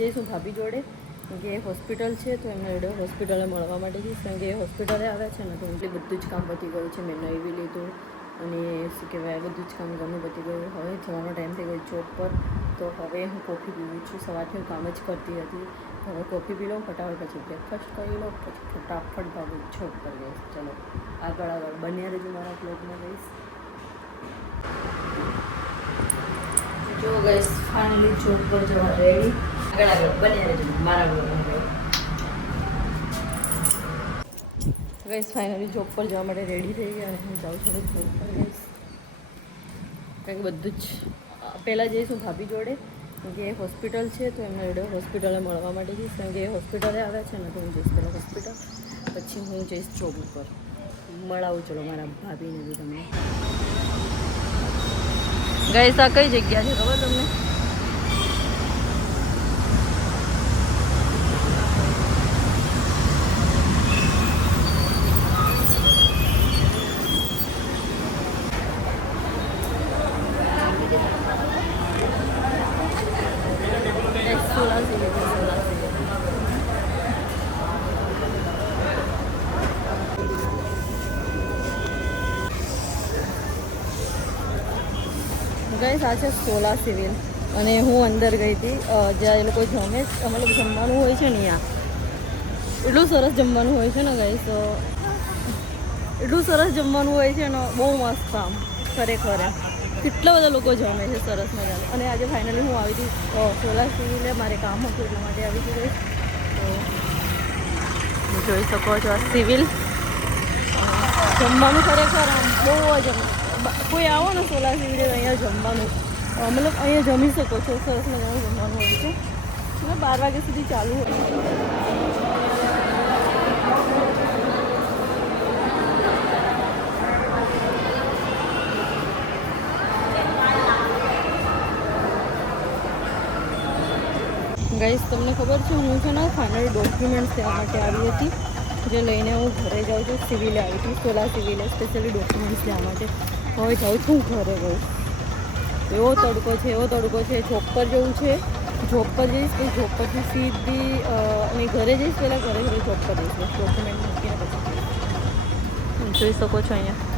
જઈશું ભાભી જોડે કે હોસ્પિટલ છે તો એમના જોડે હોસ્પિટલે મળવા માટે જઈશ કારણ કે એ હોસ્પિટલે આવ્યા છે ને તો એટલે બધું જ કામ પતી ગયું છે. મેં નહીં બી લીધું અને શું કહેવાય બધું જ કામ ઘરનું પતી ગયું. હવે જવાનો ટાઈમ થઈ ગયો જોબ પર તો હવે હું કોફી પીવું છું. સવારથી હું કામ જ કરતી હતી. હવે કોફી પી લઉં ફટાફટ, પછી બ્રેકફાસ્ટ કરી લઉં, પછી ફટાફટ ભાગું જોબ પર ગઈશ. ચલો આગળ બન્યા રહેજો મારા બ્લોગમાં ગઈશ. જો ગઈશ ફાઇનલી જોબ પર જવા રેડી. આગળ બન્યા રહેજો મારા બ્લોગમાં. ગઈશ ફાઇનલી જોબ પર જવા માટે રેડી થઈ ગયા અને હું જાઉં છું જોબ પર ગઈશ. કારણ કે બધું જ પહેલાં જઈશું ભાભી જોડે કે હોસ્પિટલ છે તો એમના જોડે હોસ્પિટલે મળવા માટે જઈશ કારણ કે એ હોસ્પિટલે આવ્યા છે ને તો હું જઈશ પહેલાં હોસ્પિટલ, પછી હું જઈશ જોબ ઉપર. મળાવું ચલો મારા ભાભીને બી તમને. ગઈશ આ કઈ જગ્યા છે ખબર તમને? ગઈ આ છે સોલા સિવિલ અને હું અંદર ગઈ હતી જ્યાં એ લોકો જમે મતલબ જમવાનું હોય છે ને ત્યાં એટલું સરસ જમવાનું હોય છે ને ગઈ તો એટલું સરસ જમવાનું હોય છે ને બહુ મસ્ત કામ ખરેખર. કેટલા બધા લોકો જમે છે સરસ મજાનું. અને આજે ફાઇનલી હું આવી હતી સોલા સિવિલે, મારે કામ હતું એટલા માટે આવી હતી ગઈ. તો જોઈ શકો છો આ સિવિલ જમવાનું ખરેખર આમ બહુ જ કોઈ આવો ને સોલા સિવિલે અહીંયા જમવાનું મતલબ અહીંયા જમી શકો છો. સરસ મજાનું જમવાનું હોય છે અને 12 વાગ્યા સુધી ચાલુ હોય. ગાઈસ તમને ખબર છે હું છે ને ફાઇનલ ડોક્યુમેન્ટ્સ લેવા માટે આવી હતી જે લઈને હું ઘરે જાઉં છું. સિવિલે આવી હતી સોલા સિવિલે સ્પેશિયલી ડોક્યુમેન્ટ્સ લેવા માટે. હવે જાઉં છું ઘરે ગઈ. એવો તડકો છે જોબ પર જવું છે. જોબ પર જઈશ પછી જોબ પરથી સીધી મેં ઘરે જઈશ પહેલાં ઘરે જોબ પર જઈશ. ડોક્યુમેન્ટ મૂકીને પછી જોઈ શકો છો અહીંયા